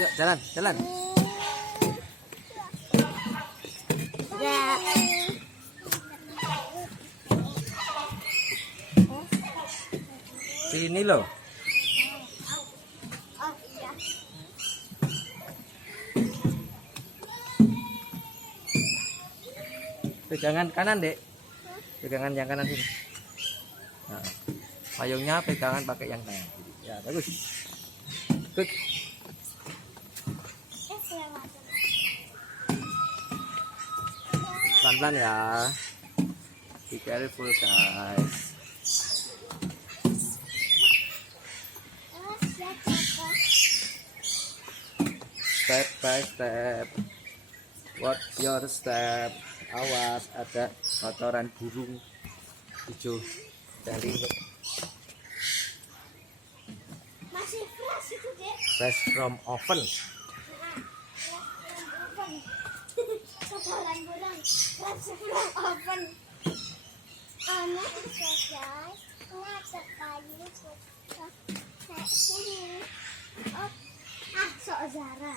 Yuk, jalan, jalan. Ya. Sini loh. Oh iya. Pegangan kanan, Dek. Pegangan yang kanan sini. Nah, payungnya pegangan pakai yang kanan. Ya, bagus. Good. Pelan-pelan ya. Be careful, guys. Step by step. Watch your step. Awas, ada kotoran burung hijau dari Masih fresh itu, Dek. fresh from oven. Kotoran burung. Fresh from oven. Ana guys. Lihat sekali kayak sini. Oh, sok Zara.